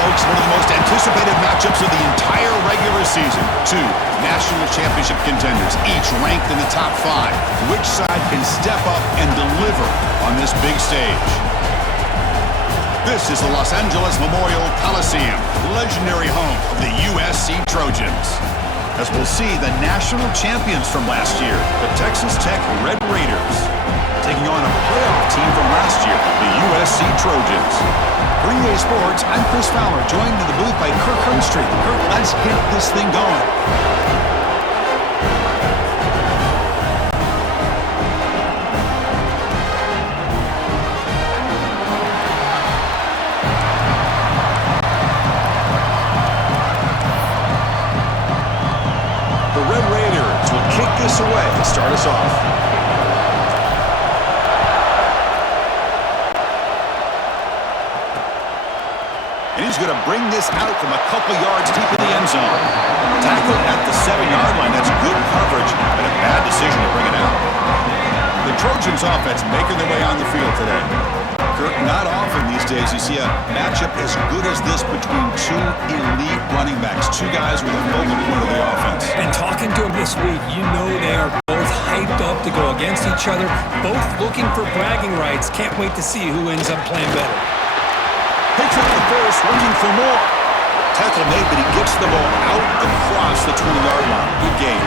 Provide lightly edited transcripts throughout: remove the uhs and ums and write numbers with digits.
folks, one of the most anticipated matchups of the entire regular season. Two national championship contenders, each ranked in the top 5. Which side can step up and deliver on this big stage? This is the Los Angeles Memorial Coliseum, legendary home of the USC Trojans. As we'll see the national champions from last year, the Texas Tech Red Raiders, taking on a playoff team from last year, the USC Trojans. For EA Sports, I'm Chris Fowler, joined in the booth by Kirk Herbstreit. Kirk, let's get this thing going. The Red Raiders will kick this away and start us off. And he's going to bring this out from a couple yards deep in the end zone. Tackled at the 7-yard line. That's good coverage, but a bad decision to bring it out. The Trojans offense making their way on the field today. Kirk, not often these days you see a matchup as good as this between two elite running backs. Two guys with a focal point of the offense. And talking to them this week, you know they are both hyped up to go against each other. Both looking for bragging rights. Can't wait to see who ends up playing better. Picks up the first, looking for more. Tackle made, but he gets the ball out across the 20-yard line. Good game.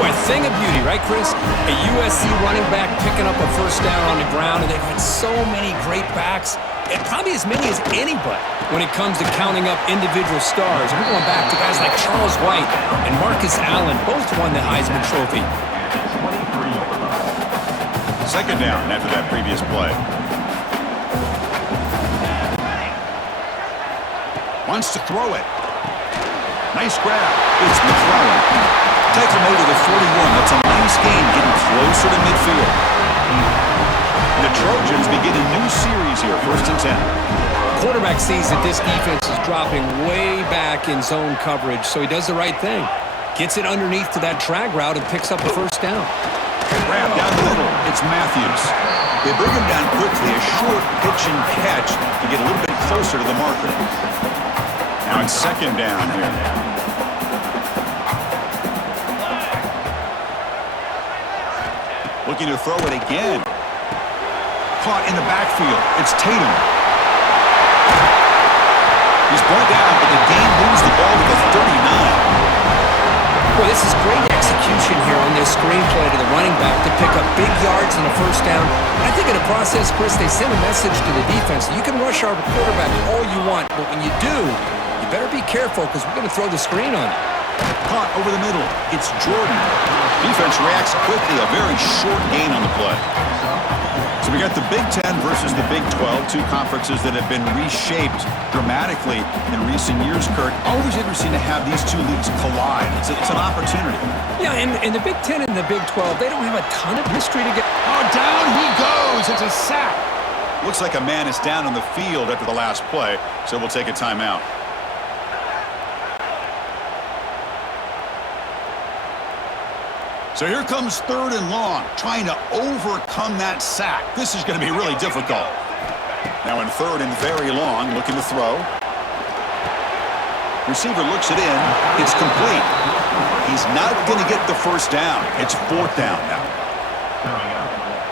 Boy, a thing of beauty, right, Chris? A USC running back picking up a first down on the ground, and they've had so many great backs, and probably as many as anybody when it comes to counting up individual stars. We're going back to guys like Charles White and Marcus Allen, both won the Heisman Trophy. Second down after that previous play. Wants to throw it. Nice grab. It's McClellan. Tackle made to the 41. That's a nice gain, getting closer to midfield. The Trojans begin a new series here, 1st and 10. Quarterback sees that this defense is dropping way back in zone coverage, so he does the right thing. Gets it underneath to that drag route and picks up the first down. Grab down the middle. It's Matthews. They bring him down quickly. A short pitch and catch to get a little bit closer to the marker. Now it's second down here. Looking to throw it again. Caught in the backfield. It's Tatum. He's brought down, but the game moves the ball to the 39. Boy, this is great execution here on this screenplay to the running back to pick up big yards and a first down. I think in the process, Chris, they send a message to the defense. You can rush our quarterback all you want, but when you do, you better be careful because we're going to throw the screen on you. Caught over the middle. It's Jordan. Defense reacts quickly. A very short gain on the play. So we got the Big Ten versus the Big 12, two conferences that have been reshaped dramatically in recent years, Kirk. Always interesting to have these two leagues collide. It's an opportunity. Yeah, and the Big Ten and the Big 12, they don't have a ton of history to get. Oh, down he goes. It's a sack. Looks like a man is down on the field after the last play, so we'll take a timeout. So here comes 3rd and long, trying to overcome that sack. This is going to be really difficult. Now in 3rd and very long, looking to throw. Receiver looks it in. It's complete. He's not going to get the first down. It's 4th down now.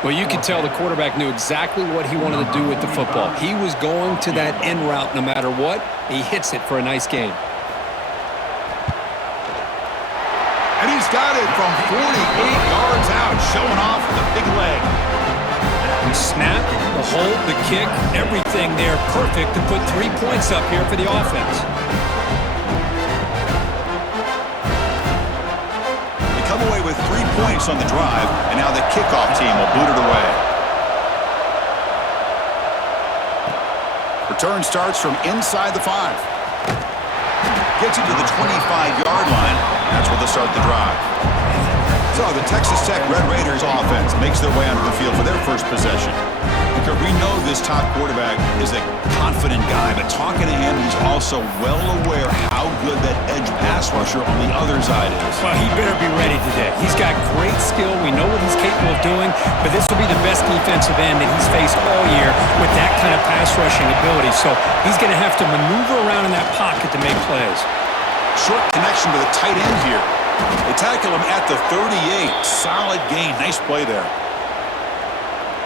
Well, you could tell the quarterback knew exactly what he wanted to do with the football. He was going to that end route no matter what. He hits it for a nice gain. And he's got it from 48 yards out, showing off the big leg. The snap, the hold, the kick, everything there perfect to put 3 points up here for the offense. They come away with 3 points on the drive, and now the kickoff team will boot it away. Return starts from inside the 5. Gets it to the 25-yard line. That's where they'll start the drive. So So the Texas Tech Red Raiders offense makes their way onto the field for their first possession. Because we know this top quarterback is a confident guy, but talking to him, he's also well aware how good that edge pass rusher on the other side is. Well, he better be ready today. He's got great skill. We know what he's capable of doing, but this will be the best defensive end that he's faced all year with that kind of pass rushing ability. So he's going to have to maneuver around in that pocket to make plays. Short connection to the tight end here. They tackle him at the 38. Solid gain. Nice play there.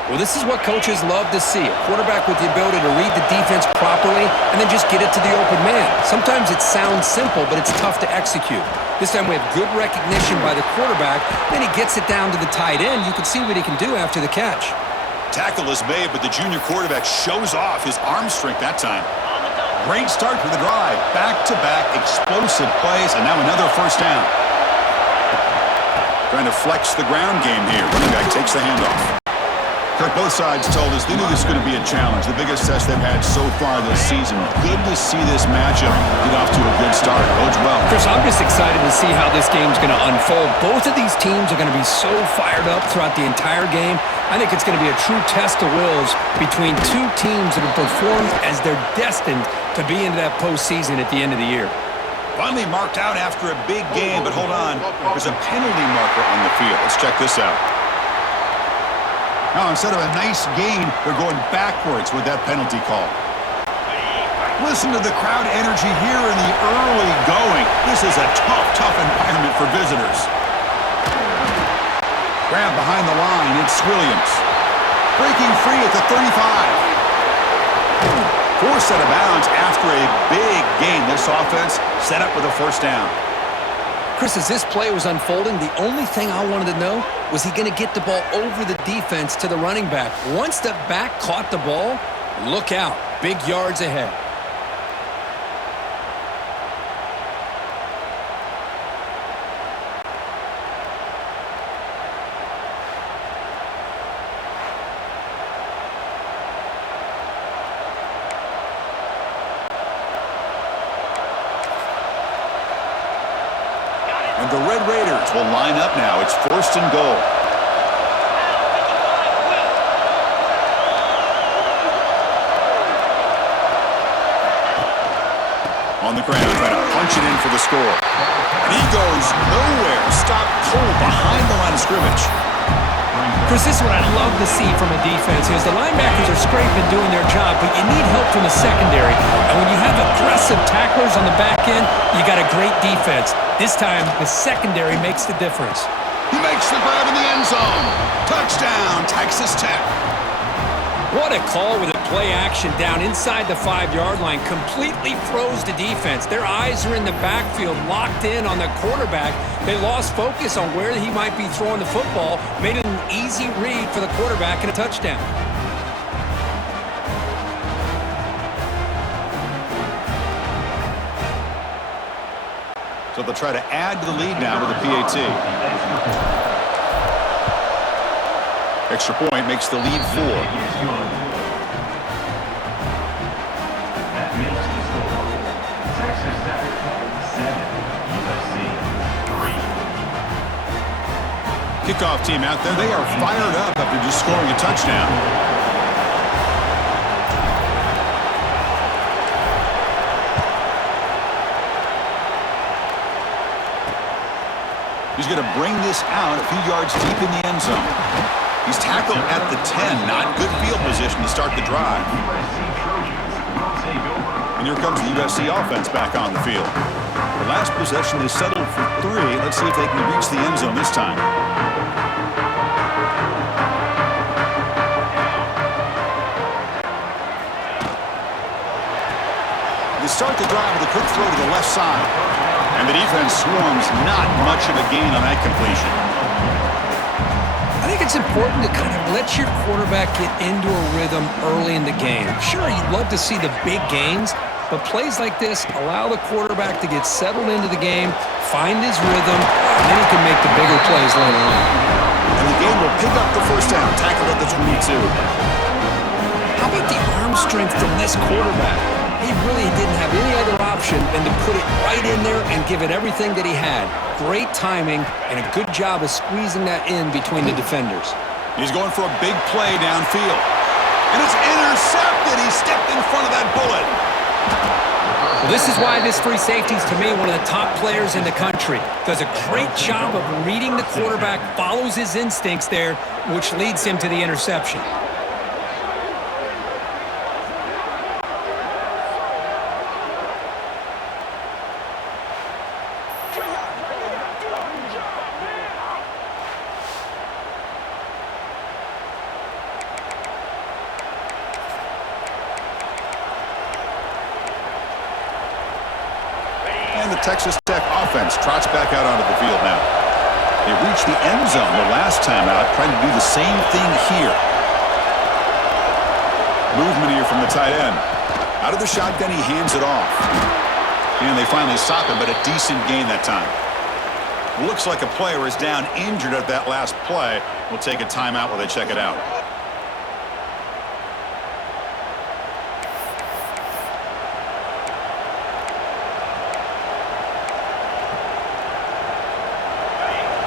Well, this is what coaches love to see. A quarterback with the ability to read the defense properly and then just get it to the open man. Sometimes it sounds simple, but it's tough to execute. This time we have good recognition by the quarterback. Then he gets it down to the tight end. You can see what he can do after the catch. Tackle is made, but the junior quarterback shows off his arm strength that time. Great start for the drive. Back-to-back explosive plays, and now another first down. Trying to flex the ground game here. Running back takes the handoff. Kirk, both sides told us they knew this was going to be a challenge. The biggest test they've had so far this season. Good to see this matchup get off to a good start. Bodes well. Chris, I'm just excited to see how this game's going to unfold. Both of these teams are going to be so fired up throughout the entire game. I think it's going to be a true test of wills between two teams that have performed as they're destined to be into that postseason at the end of the year. Finally marked out after a big game, but hold on. There's a penalty marker on the field. Let's check this out. Now, instead of a nice gain, they're going backwards with that penalty call. Listen to the crowd energy here in the early going. This is a tough environment for visitors. Grab behind the line, it's Williams. Breaking free at the 35. Forced out of bounds after a big gain. This offense set up with a first down. Chris, as this play was unfolding, the only thing I wanted to know was he going to get the ball over the defense to the running back. Once the back caught the ball, look out. Big yards ahead. And the Red Raiders will line up now. It's first and goal. On the ground, trying to punch it in for the score. And he goes nowhere. Stopped cold behind the line of scrimmage. Chris, this is what I love to see from a defense is the linebackers are scraping doing their job, but you need help from the secondary. And when you have aggressive tacklers on the back end, you got a great defense. This time, the secondary makes the difference. He makes the grab in the end zone. Touchdown, Texas Tech. What a call with a play action down inside the 5-yard line. Completely froze the defense. Their eyes are in the backfield, locked in on the quarterback. They lost focus on where he might be throwing the football. Made it an easy read for the quarterback and a touchdown. So they'll try to add to the lead now with a PAT. Extra point makes the lead 4. That makes the score. Texas Tech 7, USC 3. Kickoff team out there. They are fired up after just scoring a touchdown. He's going to bring this out a few yards deep in the end zone. He's tackled at the 10. Not good field position to start the drive. And here comes the USC offense back on the field. The last possession, they settled for 3. Let's see if they can reach the end zone this time. They start the drive with a quick throw to the left side. And the defense swarms, not much of a gain on that completion. I think it's important to kind of let your quarterback get into a rhythm early in the game. Sure, you'd love to see the big gains, but plays like this allow the quarterback to get settled into the game, find his rhythm, and then he can make the bigger plays later on. And the game will pick up the first down, tackled at the 22. How about the arm strength from this quarterback? He really didn't have any other option option than to put it right in there and give it everything that he had. Great timing and a good job of squeezing that in between the defenders. He's going for a big play downfield. And it's intercepted. He stepped in front of that bullet. Well, this is why this free safety is, to me, one of the top players in the country. Does a great job of reading the quarterback, follows his instincts there, which leads him to the interception. And the Texas Tech offense trots back out onto the field now. They reached the end zone the last time out, trying to do the same thing here. Movement here from the tight end. Out of the shotgun, he hands it off. And they finally stop him, but a decent gain that time. Looks like a player is down injured at that last play. We'll take a timeout while they check it out.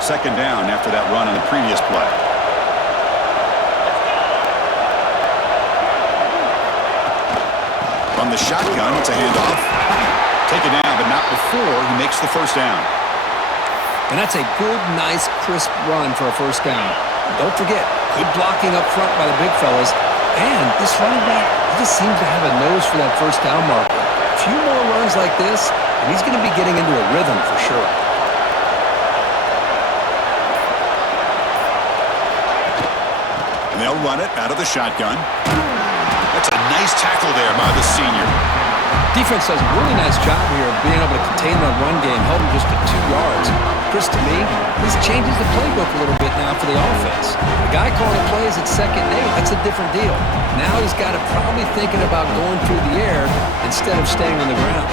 Second down after that run on the previous play. From the shotgun, it's a handoff. Taken down, but not before he makes the first down. And that's a good, nice, crisp run for a first down. Don't forget, good blocking up front by the big fellas. And this running back, he just seems to have a nose for that first down marker. A few more runs like this, and he's going to be getting into a rhythm for sure. And they'll run it out of the shotgun. That's a nice tackle there by the senior. Defense does a really nice job here of being able to contain the run game, held him just to 2 yards. Chris, to me, this changes the playbook a little bit now for the offense. The guy calling the plays at second and 8, that's a different deal. Now he's got to probably thinking about going through the air instead of staying on the ground.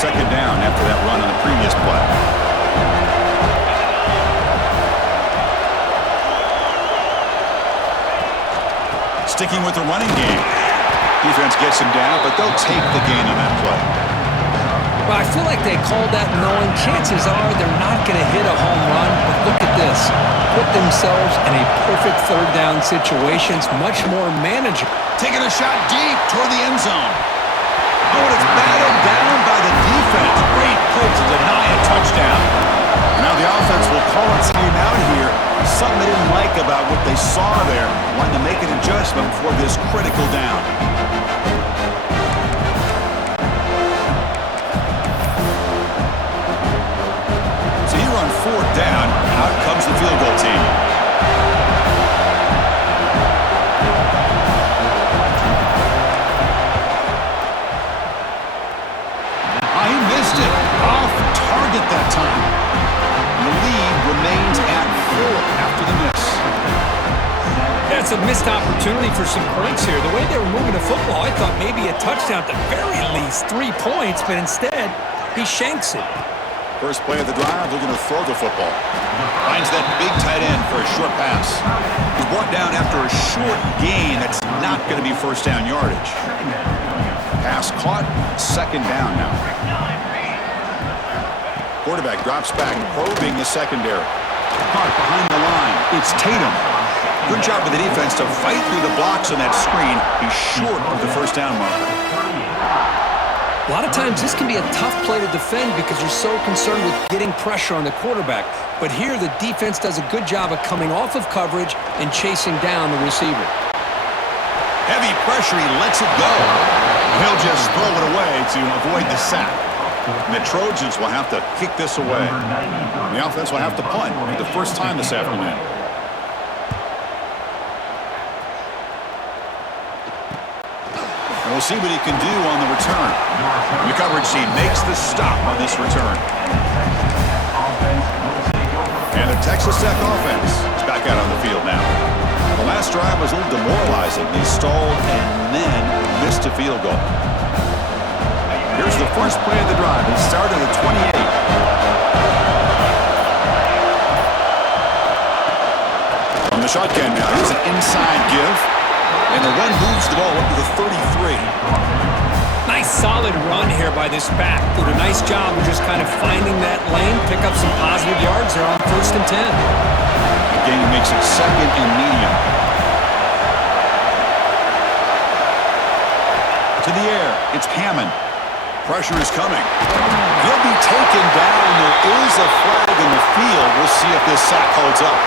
Second down after that run on the previous play. Sticking with the running game. Defense gets him down, but they'll take the gain on that play. Well, I feel like they called that knowing chances are they're not going to hit a home run, but look at this. Put themselves in a perfect third down situation. It's much more manageable. Taking a shot deep toward the end zone. Oh, and it's battled down by the defense. Great pull to deny a touchdown. Now the offense will call a timeout here. Something they didn't like about what they saw there. Wanting to make an adjustment for this critical down. So here on fourth down, out comes the field goal team. He missed it. Off target that time. The lead remains at 4 after the miss. That's a missed opportunity for some points here. The way they were moving the football, I thought maybe a touchdown at the very least, 3 points, but instead, he shanks it. First play of the drive, looking to throw the football. Finds that big tight end for a short pass. He's brought down after a short gain that's not going to be first down yardage. Pass caught, second down now. Quarterback drops back, probing the secondary. Caught behind the line. It's Tatum. Good job with the defense to fight through the blocks on that screen. He's short of the first down marker. A lot of times this can be a tough play to defend because you're so concerned with getting pressure on the quarterback. But here the defense does a good job of coming off of coverage and chasing down the receiver. Heavy pressure, he lets it go. He'll just throw it away to avoid the sack. And the Trojans will have to kick this away. The offense will have to punt for the first time this afternoon. And we'll see what he can do on the return. The coverage team makes the stop on this return. And the Texas Tech offense is back out on the field now. The last drive was a little demoralizing. They stalled and then missed a field goal. Here's the first play of the drive. It started at 28. From the shotgun now, here's an inside give. And the run moves the ball up to the 33. Nice solid run here by this back. Did a nice job of just kind of finding that lane, pick up some positive yards there on 1st and 10. The gain makes it 2nd and medium. To the air, it's Hammond. Pressure is coming. He'll be taken down. There is a flag in the field. We'll see if this sack holds up.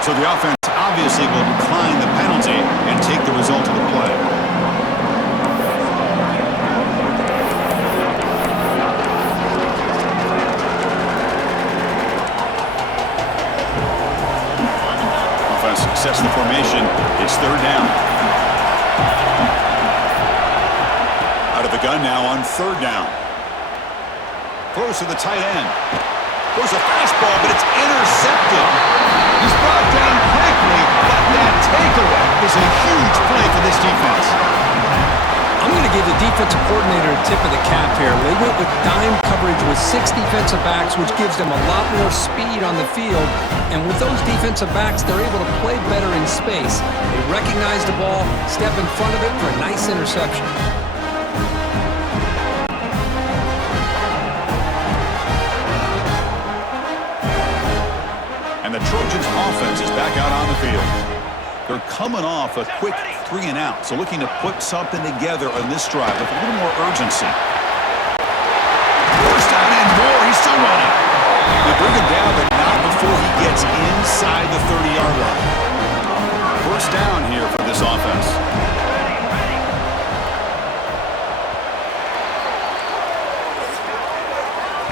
So the offense obviously will decline the penalty and take the result of the play. Sets the formation. It's 3rd down. Out of the gun now on 3rd down. Throws to the tight end. Throws a fastball, but it's intercepted. He's brought down quickly, but that takeaway is a huge play for this defense. I'm going to give the defensive coordinator a tip of the cap here. They went with dime coverage with 6 defensive backs, which gives them a lot more speed on the field. And with those defensive backs, they're able to play better in space. They recognize the ball, step in front of it for a nice interception. And the Trojans' offense is back out on the field. They're coming off a quick 3 and out, so looking to put something together on this drive with a little more urgency. First down and more. He's still running. They bring him down, but not before he gets inside the 30-yard line. First down here for this offense.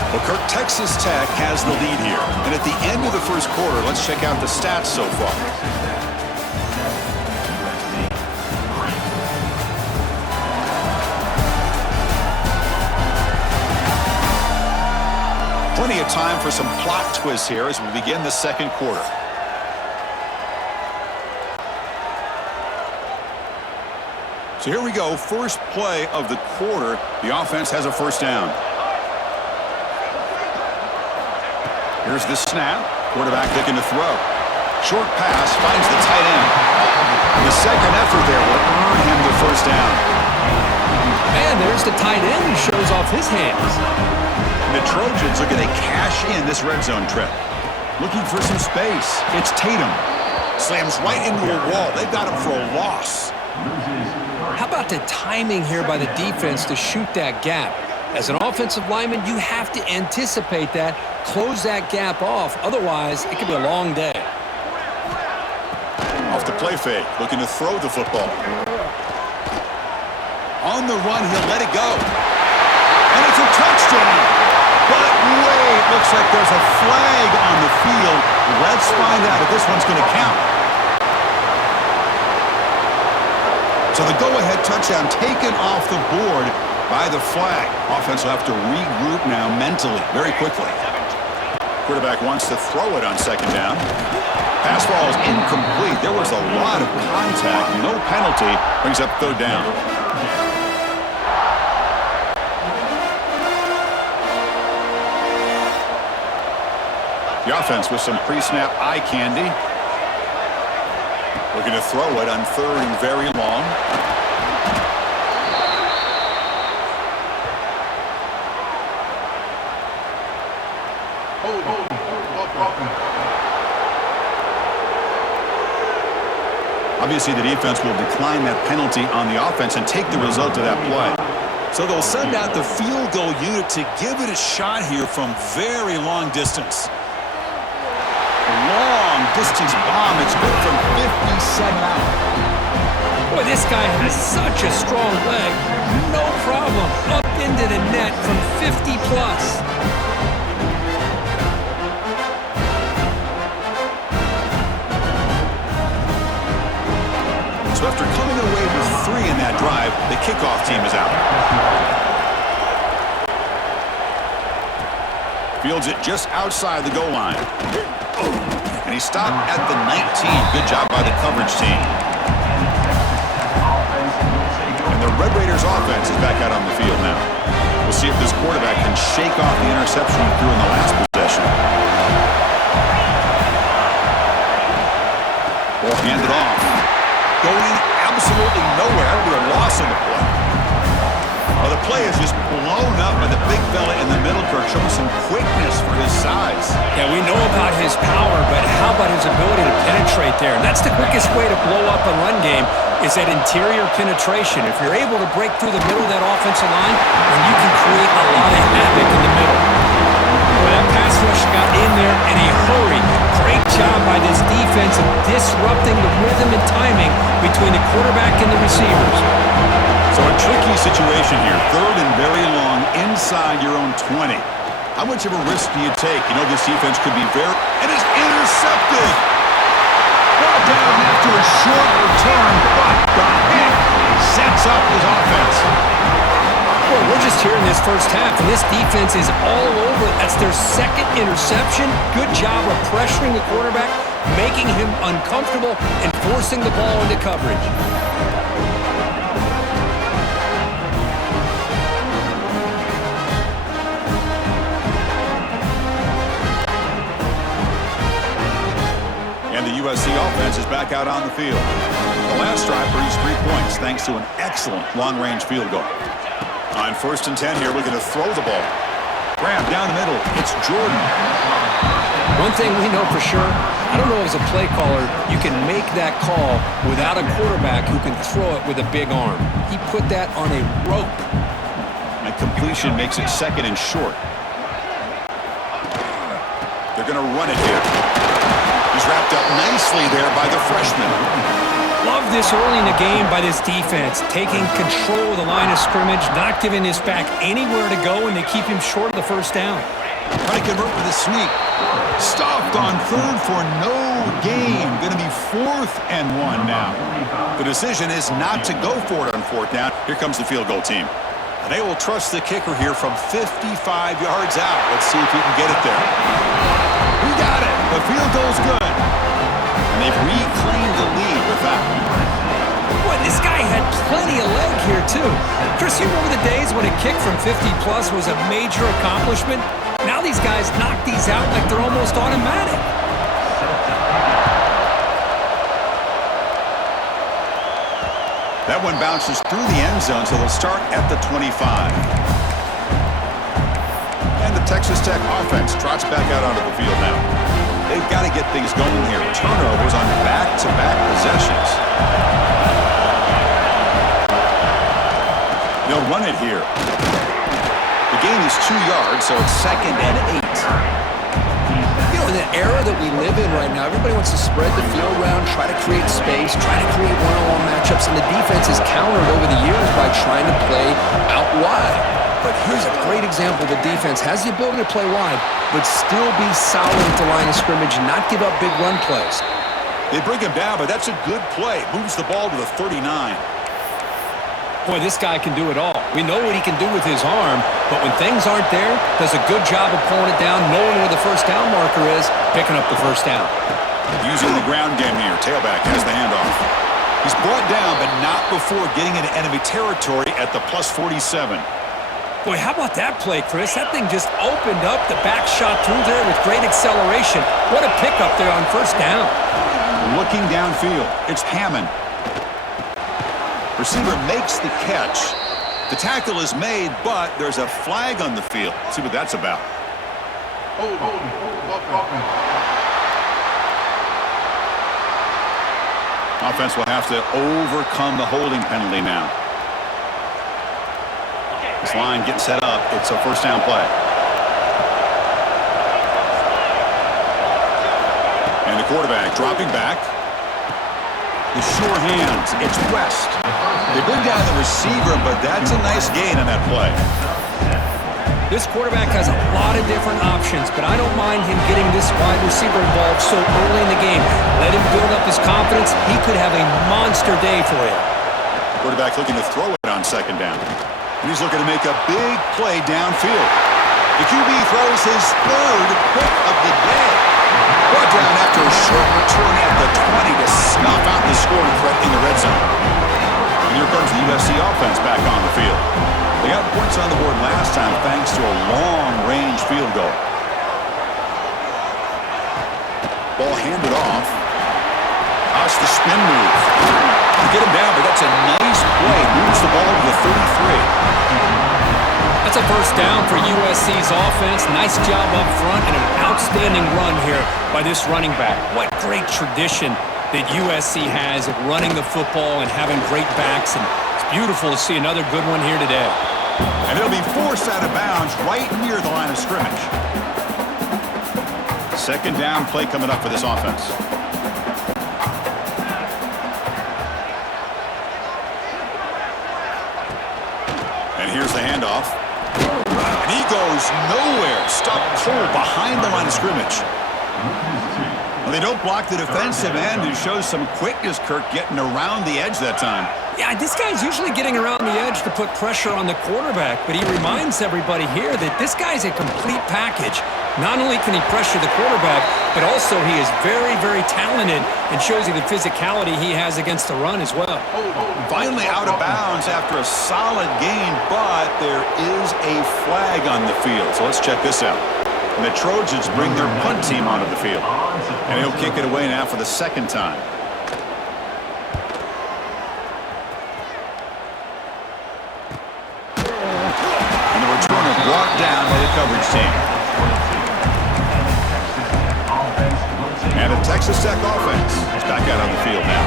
Well, Kirk, Texas Tech has the lead here. And at the end of the first quarter, let's check out the stats so far. Plenty of time for some plot twists here as we begin the 2nd quarter. So here we go, first play of the quarter. The offense has a first down. Here's the snap. Quarterback looking to throw. Short pass finds the tight end. The second effort there will earn him the first down. And there's the tight end who shows off his hands. The Trojans looking to cash in this red zone trip. Looking for some space. It's Tatum. Slams right into a wall. They've got him for a loss. How about the timing here by the defense to shoot that gap? As an offensive lineman, you have to anticipate that, close that gap off. Otherwise, it could be a long day. Off the play fake, looking to throw the football. On the run, he'll let it go. And it's a touchdown. But wait, looks like there's a flag on the field. Let's find out if this one's going to count. So the go-ahead touchdown taken off the board by the flag. Offense will have to regroup now mentally very quickly. Quarterback wants to throw it on 2nd down. Pass ball is incomplete. There was a lot of contact. No penalty. Brings up 3rd down. The offense with some pre-snap eye candy. Looking to throw it on 3rd and very long. Obviously, the defense will decline that penalty on the offense and take the result of that play. So they'll send out the field goal unit to give it a shot here from very long distance. Long distance bomb. It's good from 57 out. Boy, this guy has such a strong leg. No problem. Up into the net from 50 plus. So after coming away with 3 in that drive, the kickoff team is out. Fields it just outside the goal line. And he stopped at the 19. Good job by the coverage team. And the Red Raiders offense is back out on the field now. We'll see if this quarterback can shake off the interception he threw in the last possession. Hand it off. Going absolutely nowhere. That would be a loss on the play. Well, the play is just blown up by the big fella in the middle, Kirk, showing some quickness for his size. Yeah, we know about his power, but how about his ability to penetrate there? And that's the quickest way to blow up a run game is that interior penetration. If you're able to break through the middle of that offensive line, then you can create a lot of havoc in the middle. Well, that pass rush got in there in a hurry. Great job by this defense of disrupting the rhythm and timing between the quarterback and the receivers. So a tricky situation here. Third and very long inside your own 20. How much of a risk do you take? You know this defense could be very... And it's intercepted! Brought down after a short return, but the hit sets up his offense. Well, we're just here in this first half, and this defense is all over. That's their second interception. Good job of pressuring the quarterback, making him uncomfortable, and forcing the ball into coverage. And the USC offense is back out on the field. The last drive produced 3 points thanks to an excellent long-range field goal. On 1st and 10 here, we're going to throw the ball. Grab down the middle. It's Jordan. One thing we know for sure, I don't know as a play caller, you can make that call without a quarterback who can throw it with a big arm. He put that on a rope. And completion makes it 2nd and short. They're going to run it here. He's wrapped up nicely there by the freshman. Love this early in the game by this defense, taking control of the line of scrimmage, not giving this back anywhere to go, and they keep him short of the first down. Trying to convert with a sneak. Stopped on 3rd for no gain. Going to be 4th and 1 now. The decision is not to go for it on 4th down. Here comes the field goal team. And they will trust the kicker here from 55 yards out. Let's see if he can get it there. He got it. The field goal's good. And they've reclaimed the lead with that. Boy, this guy had plenty of leg here, too. Chris, you remember the days when a kick from 50-plus was a major accomplishment? Now these guys knock these out like they're almost automatic. That one bounces through the end zone, so they'll start at the 25. And the Texas Tech offense trots back out onto the field now. They've got to get things going here. Turnovers on back-to-back possessions. They'll run it here. The gain is 2 yards, so it's 2nd and 8. You know, in the era that we live in right now, everybody wants to spread the field around, try to create space, try to create one-on-one matchups, and the defense is countered over the years by trying to play out wide. But here's a great example. The defense has the ability to play wide, but still be solid at the line of scrimmage and not give up big run plays. They bring him down, but that's a good play. Moves the ball to the 39. Boy, this guy can do it all. We know what he can do with his arm, but when things aren't there, does a good job of pulling it down, knowing where the first down marker is, picking up the first down. Using the ground game here. Tailback has the handoff. He's brought down, but not before getting into enemy territory at the plus 47. Boy, how about that play, Chris? That thing just opened up, the back shot through there with great acceleration. What a pickup there on first down. Looking downfield, it's Hammond. Receiver makes the catch. The tackle is made, but there's a flag on the field. Let's see what that's about. Offense will have to overcome the holding penalty now. This line getting set up. It's a first down play. And the quarterback dropping back. The sure hands. It's West. They bring down the receiver, but that's a nice gain on that play. This quarterback has a lot of different options, but I don't mind him getting this wide receiver involved so early in the game. Let him build up his confidence. He could have a monster day for you. Quarterback looking to throw it on 2nd down. And he's looking to make a big play downfield. The QB throws his 3rd pick of the day. Brought down after a short return at the 20 to snuff out the scoring threat in the red zone. And here comes the USC offense back on the field. They got points on the board last time thanks to a long-range field goal. Ball handed off. That's the spin move. Get him down, but that's a nice play. Moves the ball to the 33. That's a first down for USC's offense. Nice job up front and an outstanding run here by this running back. What great tradition that USC has of running the football and having great backs. And it's beautiful to see another good one here today. And it'll be forced out of bounds right near the line of scrimmage. Second down play coming up for this offense. And here's the handoff. And he goes nowhere. Stuck cold behind the line of scrimmage. Well, they don't block the defensive end and shows some quickness, Kirk, getting around the edge that time. Yeah, this guy's usually getting around the edge to put pressure on the quarterback, but he reminds everybody here that this guy's a complete package. Not only can he pressure the quarterback, but also he is very, very talented and shows you the physicality he has against the run as well. Finally out of bounds after a solid gain, but there is a flag on the field. So let's check this out. And the Trojans bring their punt team onto the field. And he'll kick it away now for the second time. And the returner brought down by the coverage team. And the Texas Tech offense is back out on the field now.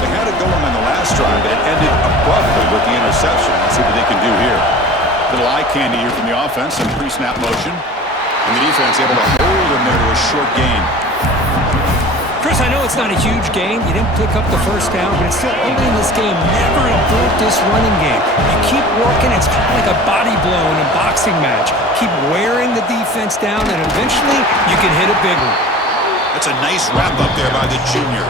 They had it going on the last drive, but it ended abruptly with the interception. Let's see what they can do here. Little eye candy here from the offense, some pre-snap motion. And the defense able to hold him there to a short gain. Chris, I know it's not a huge game. You didn't pick up the first down, but it's still early in this game. Never abort this running game. You keep working. It's kind of like a body blow in a boxing match. Keep wearing the defense down, and eventually you can hit a big one. That's a nice wrap up there by the junior.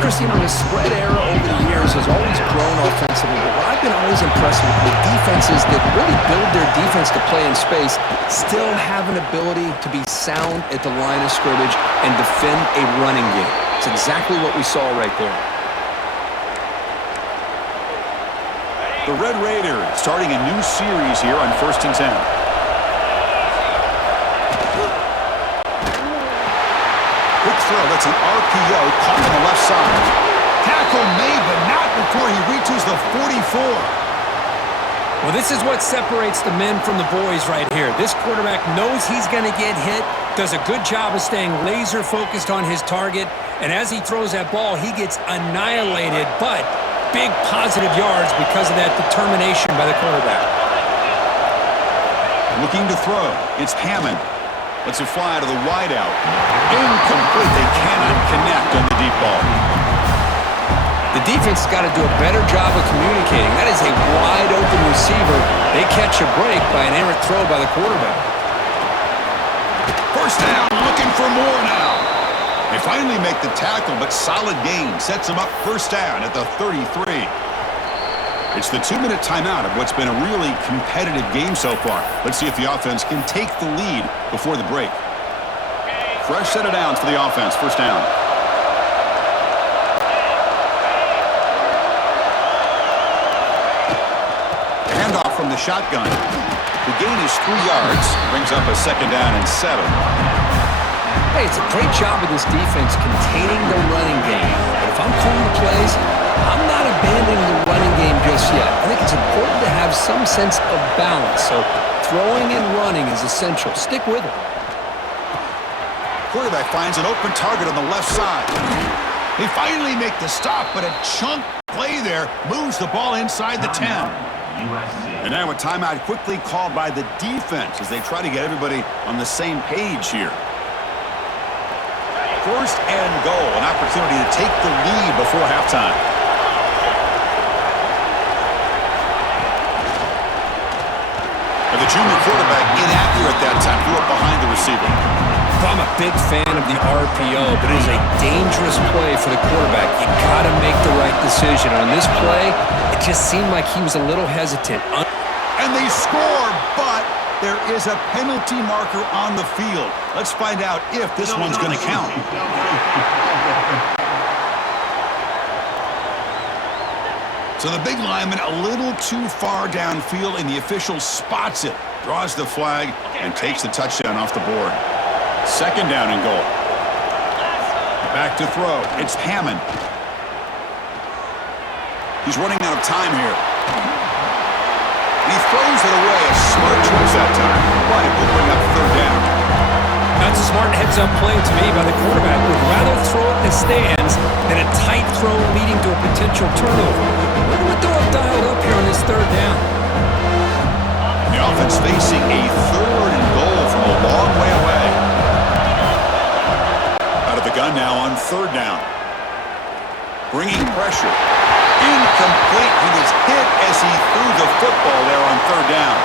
Chris, you know, the spread era over the years has always grown offensively, but what I've been always impressed with defenses that really build their defense to play in space still have an ability to be sound at the line of scrimmage and defend a running game. It's exactly what we saw right there. The Red Raiders starting a new series here on 1st and 10. Quick throw, that's an RPO caught on the left side. Tackle made, but not before he reaches the 44. Well, this is what separates the men from the boys right here. This quarterback knows he's going to get hit, does a good job of staying laser focused on his target, and as he throws that ball, he gets annihilated, but big positive yards because of that determination by the quarterback. Looking to throw, it's Hammond. Lets it fly to the wideout. Incomplete. They cannot connect on the deep ball. The defense has got to do a better job of communicating. That is a wide-open receiver. They catch a break by an errant throw by the quarterback. First down, looking for more now. They finally make the tackle, but solid gain sets them up first down at the 33. It's the 2-minute timeout of what's been a really competitive game so far. Let's see if the offense can take the lead before the break. Fresh set of downs for the offense. First down. Handoff from the shotgun. The gain is 3 yards. Brings up a second down and 7. Hey, it's a great job of this defense containing the running game. But if I'm calling the plays, I'm not abandoning the running game just yet. I think it's important to have some sense of balance. So throwing and running is essential. Stick with it. Quarterback finds an open target on the left side. They finally make the stop, but a chunk play there moves the ball inside the 10. And now a timeout quickly called by the defense as they try to get everybody on the same page here. First and goal, an opportunity to take the lead before halftime. And the junior quarterback inaccurate that time, threw up behind the receiver. I'm a big fan of the RPO, but it is a dangerous play for the quarterback. You got to make the right decision. On this play, it just seemed like he was a little hesitant. And they score, but there is a penalty marker on the field. Let's find out if this one's going to count. So the big lineman a little too far downfield, and the official spots it, draws the flag, and takes the touchdown off the board. Second down and goal. Back to throw. It's Hammond. He's running out of time here. And he throws it away. A smart choice that time. But it will bring up third down. That's a smart heads-up play to me by the quarterback. Would rather throw it in the stands than a tight throw leading to a potential turnover. Wonder what they'll have dialed up here on this third down. The offense facing a 3rd and goal from a long way away. Out of the gun now on 3rd down. Bringing pressure. Incomplete. He was hit as he threw the football there on 3rd down.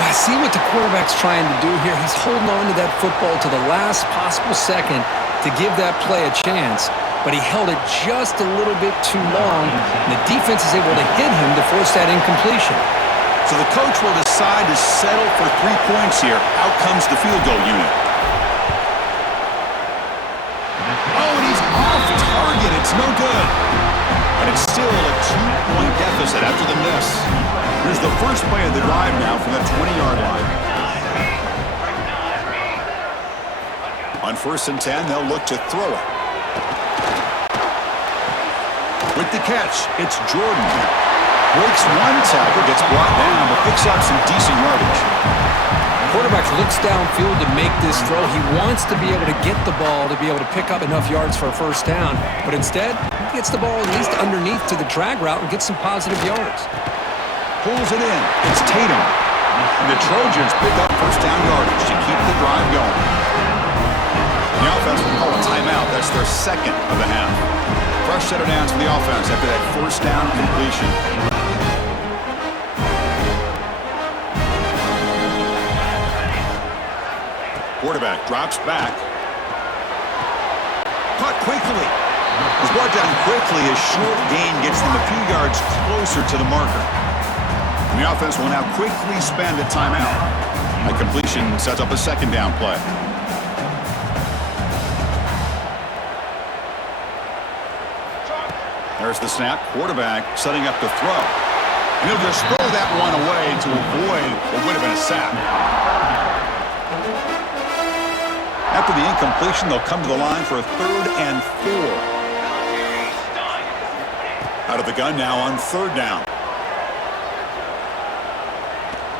I see what the quarterback's trying to do here. He's holding on to that football to the last possible second to give that play a chance, but he held it just a little bit too long, and the defense is able to hit him to force that incompletion. So the coach will decide to settle for 3 points here. Out comes the field goal unit. Oh, and he's off target. It's no good. And it's still a 2-point deficit after the miss. Here's the first play of the drive now from the 20-yard line. On 1st and 10, they'll look to throw it. With the catch, it's Jordan. Breaks 1 tackle, gets brought down, but picks up some decent yardage. Quarterback looks downfield to make this throw. He wants to be able to get the ball to be able to pick up enough yards for a 1st down, but instead, he gets the ball at least underneath to the drag route and gets some positive yards. Pulls it in. It's Tatum. And the Trojans pick up 1st down yardage to keep the drive going. The offense will call a timeout. That's their 2nd of the half. Fresh set of downs for the offense after that 1st down completion. Quarterback drops back. Caught quickly. He's brought down quickly. A short gain gets them a few yards closer to the marker. And the offense will now quickly spend a timeout. A completion sets up a 2nd down play. There's the snap. Quarterback setting up to throw. And he'll just throw that one away to avoid what would have been a sack. After the incompletion, they'll come to the line for a 3rd and 4. Out of the gun now on 3rd down.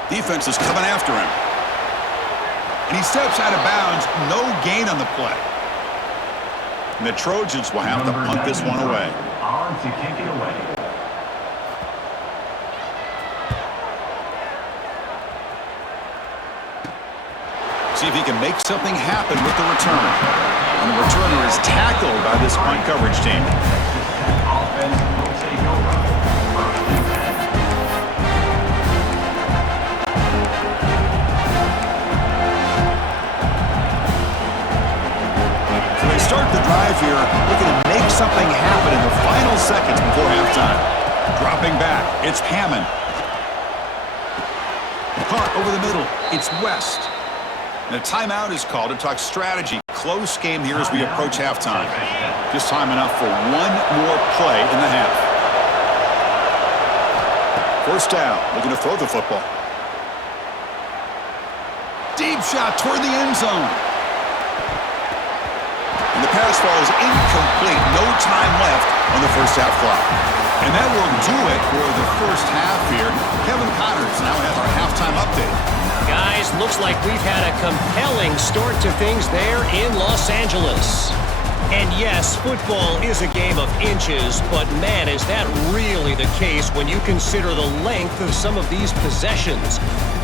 Defense is coming after him. And he steps out of bounds. No gain on the play. And the Trojans will have to punt this one away. On to kick it away. See if he can make something happen with the return. And the returner is tackled by this punt coverage team. Offense will take over. So they start the drive here, looking to make something happen in the final seconds before halftime. Dropping back, it's Hammond. Caught over the middle, it's West. And a timeout is called to talk strategy. Close game here as we approach halftime. Just time enough for one more play in the half. 1st down, looking to throw the football. Deep shot toward the end zone. And the pass falls incomplete. No time left on the 1st half clock. And that will do it for the 1st half here. Kevin Connors now has our halftime update. Guys, looks like we've had a compelling start to things there in Los Angeles. And yes, football is a game of inches, but man, is that really the case when you consider the length of some of these possessions.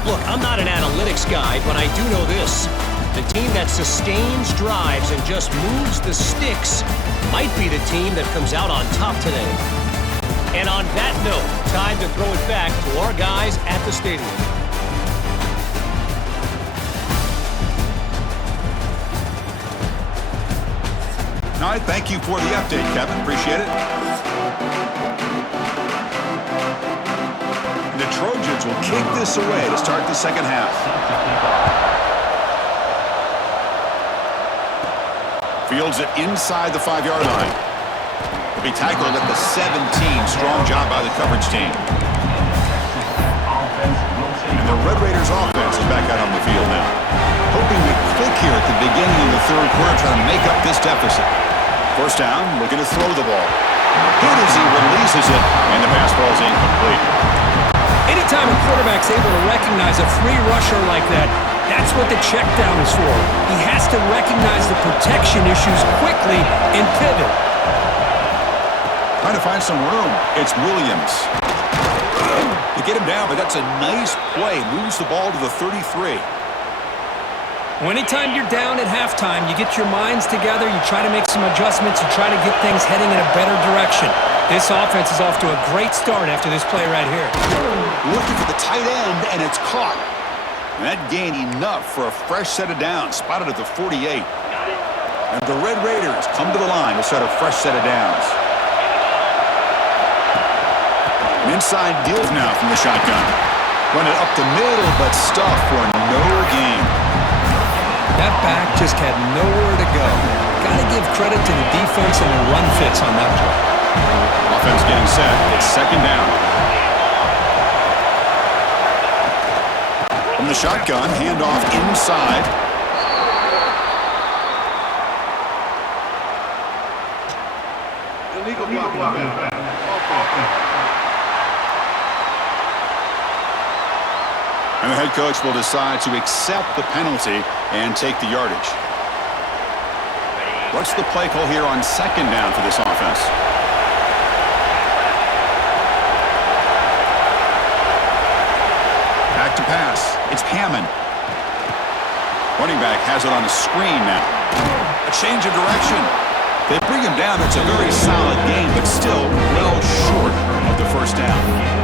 Look, I'm not an analytics guy, but I do know this. The team that sustains drives and just moves the sticks might be the team that comes out on top today. And on that note, time to throw it back to our guys at the stadium. All right, thank you for the update, Kevin. Appreciate it. And the Trojans will kick this away to start the 2nd half. Fields it inside the 5-yard line. Will be tackled at the 17. Strong job by the coverage team. And the Red Raiders offense is back out on the field now. Hoping to click here at the beginning of the 3rd quarter, trying to make up this deficit. 1st down, looking to throw the ball. Hit as he releases it, and the Anytime a quarterback's able to recognize a free rusher like that, that's what the check down is for. He has to recognize the protection issues quickly and pivot. Trying to find some room. It's Williams. They get him down, but that's a nice play. Moves the ball to the 33. Well, anytime you're down at halftime, you get your minds together, you try to make some adjustments, you try to get things heading in a better direction. This offense is off to a great start after this play right here. Looking for the tight end, and it's caught. And that gained enough for a fresh set of downs, spotted at the 48. And the Red Raiders come to the line to set a fresh set of downs. An inside deal now from the shotgun. Run it up the middle, but stuff for no gain. That back just had nowhere to go. Got to give credit to the defense and the run fits on that play. Offense getting set. It's second down. From the shotgun, handoff inside. Illegal block. And the head coach will decide to accept the penalty and take the yardage. What's the play call here on second down for this offense? Back to pass. It's Hammond. Running back has it on a screen now. A change of direction. They bring him down. It's a very solid game, but still well short of the first down.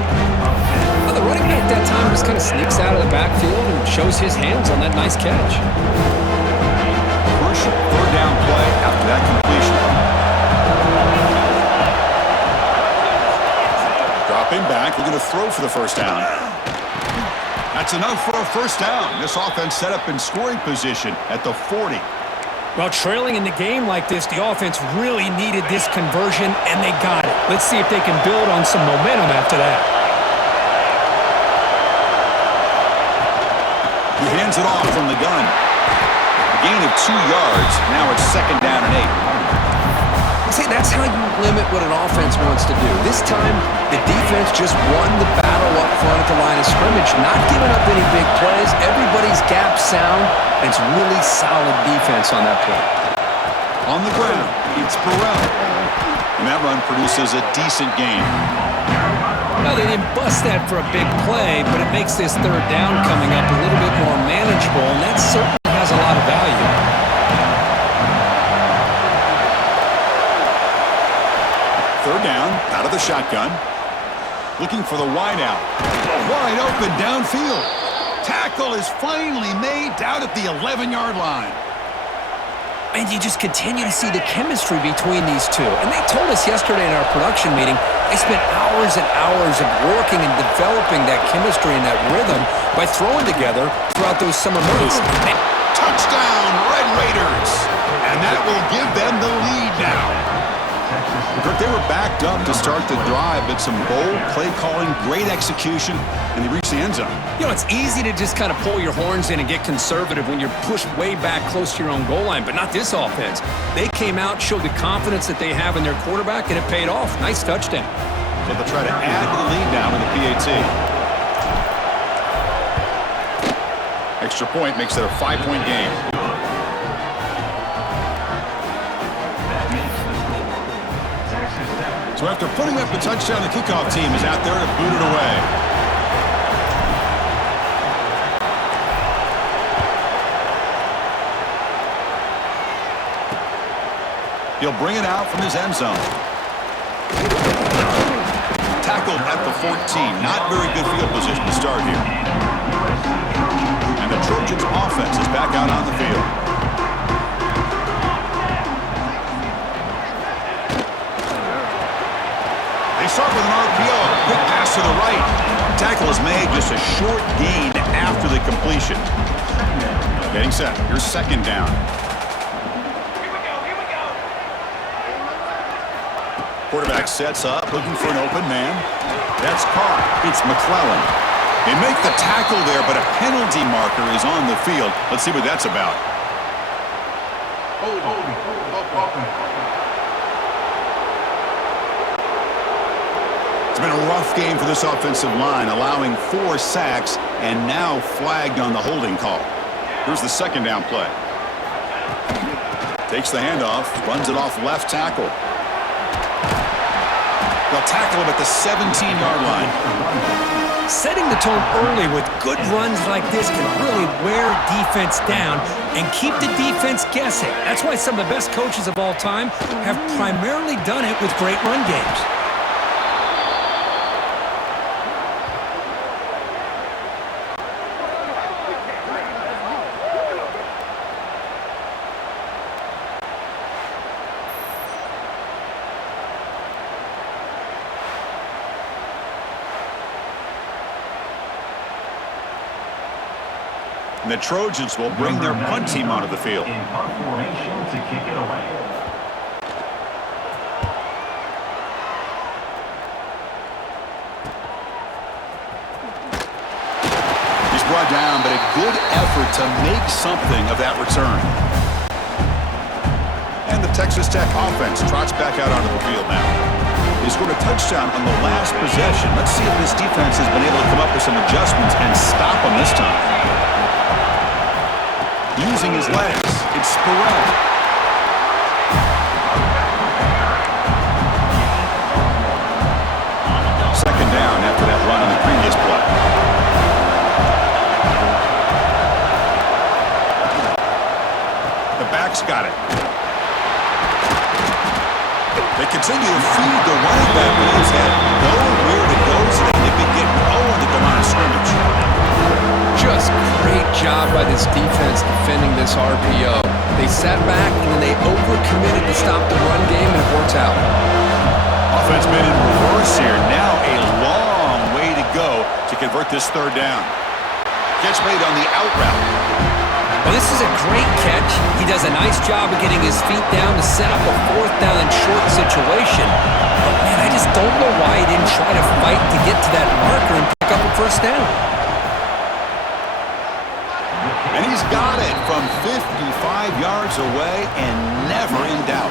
The running back that time just kind of sneaks out of the backfield and shows his hands on that nice catch. Crucial third down play after that completion. Dropping back, we're going to throw for the first down. That's enough for a first down. This offense set up in scoring position at the 40. Well, trailing in the game like this, the offense really needed this conversion, and they got it. Let's see if they can build on some momentum after that. He hands it off from the gun. A gain of 2 yards. Now it's second down and 8. See, that's how you limit what an offense wants to do. This time, the defense just won the battle up front at the line of scrimmage, not giving up any big plays. Everybody's gap sound, and it's really solid defense on that play. On the ground, it's Burrell. And that run produces a decent gain. Well, they didn't bust that for a big play, but it makes this third down coming up a little bit more manageable, and that certainly has a lot of value. Third down, out of the shotgun. Looking for the wide out. Wide open downfield. Tackle is finally made down at the 11-yard line. And you just continue to see the chemistry between these two. And they told us yesterday in our production meeting, they spent hours and hours of working and developing that chemistry and that rhythm by throwing together throughout those summer months. Touchdown, Red Raiders! And that will give them the lead now. Kirk, they were backed up to start the drive, but some bold play calling, great execution, and they reached the end zone. You know, it's easy to just kind of pull your horns in and get conservative when you're pushed way back close to your own goal line, but not this offense. They came out, showed the confidence that they have in their quarterback, and it paid off. Nice touchdown. So they'll try to add to the lead now with the PAT. Extra point makes it a 5-point game. So after putting up the touchdown, the kickoff team is out there to boot it away. He'll bring it out from his end zone. Tackled at the 14. Not very good field position to start here. And the Trojans' offense is back out on the field. They start with an RPO. Quick pass to the right. Tackle is made, just a short gain after the completion. Getting set. Here's second down. Quarterback sets up, looking for an open man. That's caught. It's McClellan. They make the tackle there, but a penalty marker is on the field. Let's see what that's about. been a rough game for this offensive line, allowing 4 sacks and now flagged on the holding call. Here's the second down play. Takes the handoff, runs it off left tackle. They'll tackle him at the 17-yard line. Setting the tone early with good runs like this can really wear defense down and keep the defense guessing. That's why some of the best coaches of all time have primarily done it with great run games. And the Trojans will bring their punt team onto the field. In punt formation to kick it away. He's brought down, but a good effort to make something of that return. And the Texas Tech offense trots back out onto the field now. He scored a touchdown on the last possession. Let's see if this defense has been able to come up with some adjustments and stop him this time. Using his legs, it's Spurrell. Second down after that run on the previous play. The back's got it. They continue to feed the running back with his head. Nowhere to go, so they could get going at the line of scrimmage. Just great job by this defense defending this RPO. They sat back and then they overcommitted to stop the run game, and it worked out. Offense made in reverse here. Now a long way to go to convert this third down. Catch made on the out route. Well, this is a great catch. He does a nice job of getting his feet down to set up a fourth down and short situation. But, man, I just don't know why he didn't try to fight to get to that marker and pick up a first down. And he's got it from 55 yards away and never in doubt.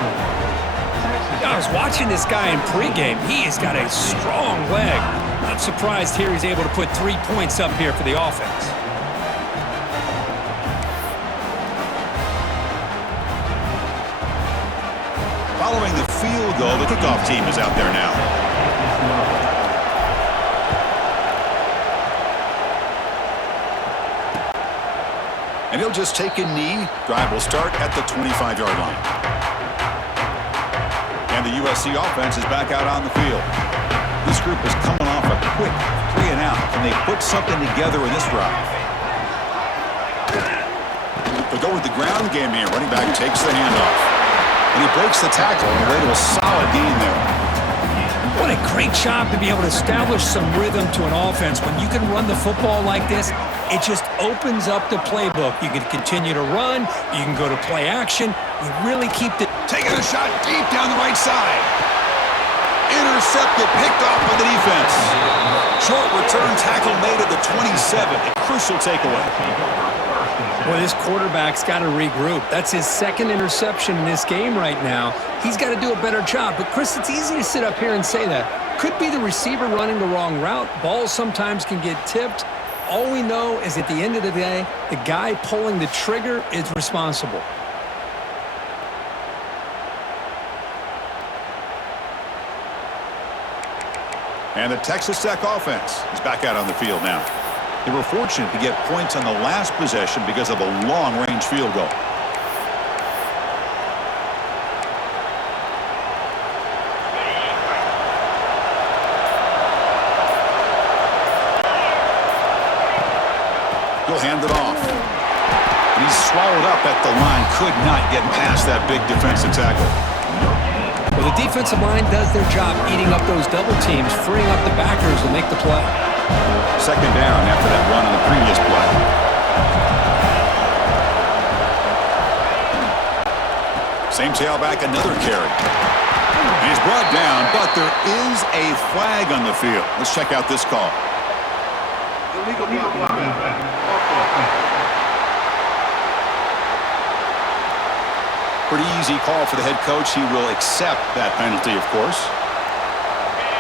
I was watching this guy in pregame. He has got a strong leg. Not surprised here he's able to put 3 points up here for the offense. Following the field goal, the kickoff team is out there now. And he'll just take a knee. Drive will start at the 25-yard line. And the USC offense is back out on the field. This group is coming off a quick 3-and-out. Can they put something together in this drive? They'll go with the ground game here. Running back takes the handoff. And he breaks the tackle on the way to a solid gain there. What a great job to be able to establish some rhythm to an offense. When you can run the football like this, it just opens up the playbook. You can continue to run. You can go to play action. You really keep the... Taking a shot deep down the right side. Intercepted, picked off by the defense. Short return tackle made at the 27. A crucial takeaway. Well, this quarterback's got to regroup. That's his second interception in this game right now. He's got to do a better job. But, Chris, it's easy to sit up here and say that. Could be the receiver running the wrong route. Balls sometimes can get tipped. All we know is at the end of the day, the guy pulling the trigger is responsible. And the Texas Tech offense is back out on the field now. They were fortunate to get points on the last possession because of a long-range field goal. He'll hand it off. And he's swallowed up at the line. Could not get past that big defensive tackle. Well, the defensive line does their job eating up those double teams, freeing up the backers to make the play. Second down after that run on the previous play. Same tailback, another carry. And he's brought down, but there is a flag on the field. Let's check out this call. Pretty easy call for the head coach. He will accept that penalty, of course.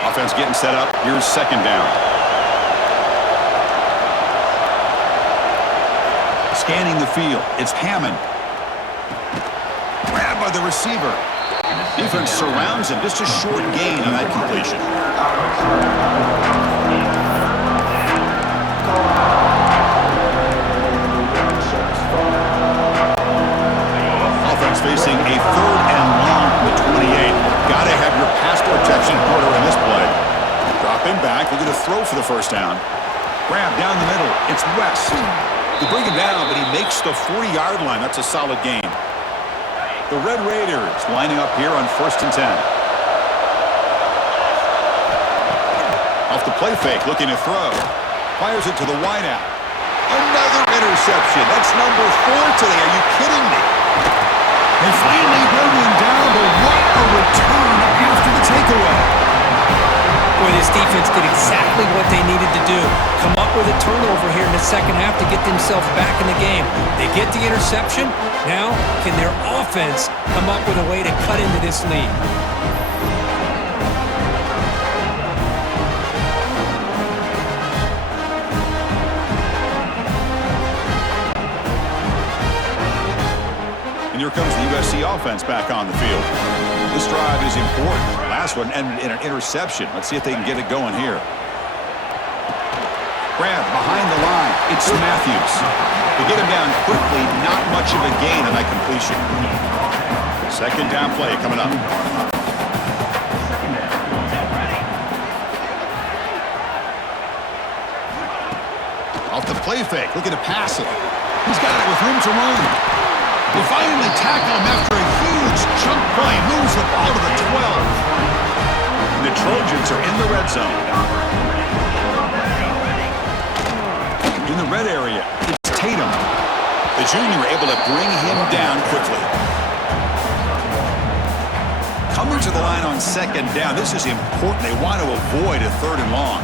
Offense getting set up. Here's second down. Scanning the field. It's Hammond. Grabbed by the receiver. Defense surrounds him. Just a short gain on that completion. Offense facing a 3rd and long from the 28. Got to have your pass protection quarter in this play. Dropping back, looking to throw for the first down. Grab down the middle. It's West. They bring him down, but he makes the 40-yard line. That's a solid gain. The Red Raiders lining up here on 1st and 10. Off the play fake, looking to throw. Fires it to the wideout. Another interception. That's number 4 today. Are you kidding me? They finally bring him down, but what a return after the takeaway. Boy, this defense did exactly what they needed to do. Come up with a turnover here in the second half to get themselves back in the game. They get the interception. Now, can their offense come up with a way to cut into this lead? And here comes the USC offense back on the field. This drive is important. Last one ended in an interception. Let's see if they can get it going here. Grab behind the line. It's Matthews. They get him down quickly. Not much of a gain on that completion. Second down play coming up. Off the play fake. Looking to pass it. He's got it with room to run. They finally tackle him after a huge chunk play. Moves the ball to the 12. And the Trojans are in the red zone. In the red area, it's Tatum. The junior able to bring him down quickly. Coming to the line on second down. This is important. They want to avoid a 3rd and long.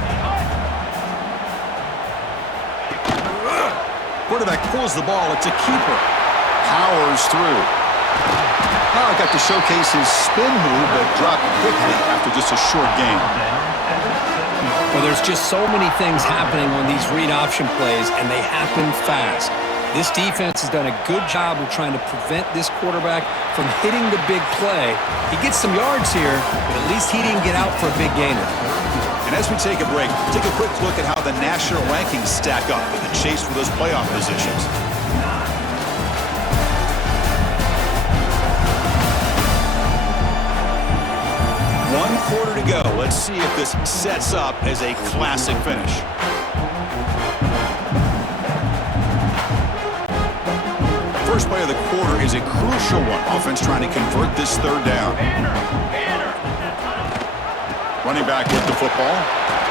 Quarterback pulls the ball. It's a keeper. Powers through. Now got to showcase his spin move, but dropped quickly after just a short game. Well, there's just so many things happening on these read option plays, and they happen fast. This defense has done a good job of trying to prevent this quarterback from hitting the big play. He gets some yards here, but at least he didn't get out for a big gainer. And as we take a break, take a quick look at how the national rankings stack up in the chase for those playoff positions. One quarter to go. Let's see if this sets up as a classic finish. First play of the quarter is a crucial one. Offense trying to convert this 3rd down. Running back with the football.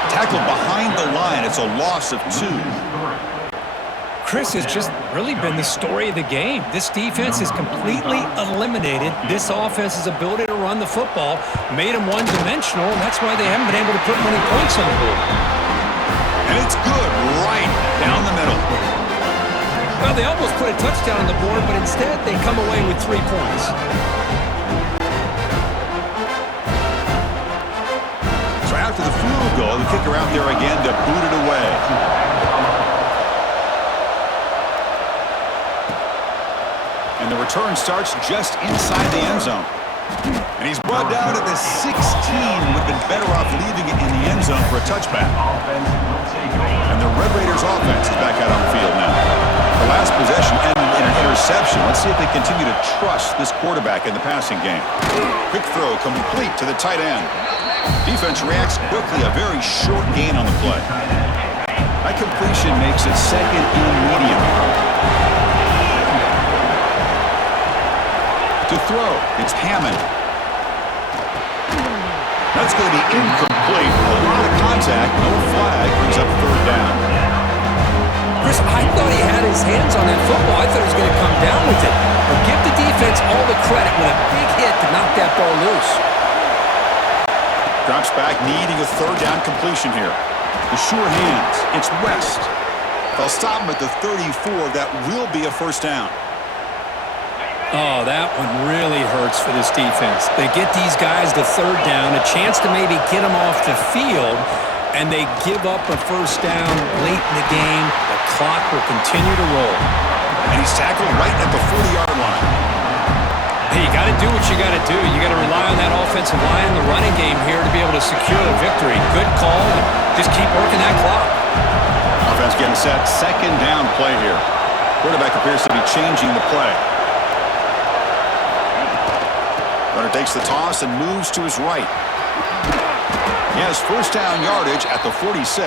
Tackled behind the line. It's a loss of 2. Chris has just really been the story of the game. This defense has completely eliminated this offense's ability to run the football, made them one-dimensional, and that's why they haven't been able to put many points on the board. And it's good right down the middle. Well, they almost put a touchdown on the board, but instead they come away with 3 points. So after the field goal, the kicker out there again to boot it away. And the return starts just inside the end zone. And he's brought down at the 16. Would have been better off leaving it in the end zone for a touchback. And the Red Raiders offense is back out on the field now. The last possession ended in an interception. Let's see if they continue to trust this quarterback in the passing game. Quick throw complete to the tight end. Defense reacts quickly. A very short gain on the play. That completion makes it 2nd and medium. To throw, it's Hammond. That's going to be incomplete. A lot of contact, no flag, brings up 3rd down. Chris, I thought he had his hands on that football. I thought he was going to come down with it. But give the defense all the credit with a big hit to knock that ball loose. Drops back, needing a 3rd down completion here. The sure hands, it's West. They'll stop him at the 34. That will be a 1st down. Oh, that one really hurts for this defense. They get these guys to third down, a chance to maybe get them off the field, and they give up a first down late in the game. The clock will continue to roll. And he's tackled right at the 40-yard line. Hey, you got to do what you got to do. You got to rely on that offensive line in the running game here to be able to secure a victory. Good call, and just keep working that clock. Offense getting set. Second down play here. Quarterback appears to be changing the play. Runner takes the toss and moves to his right. He has first down yardage at the 46.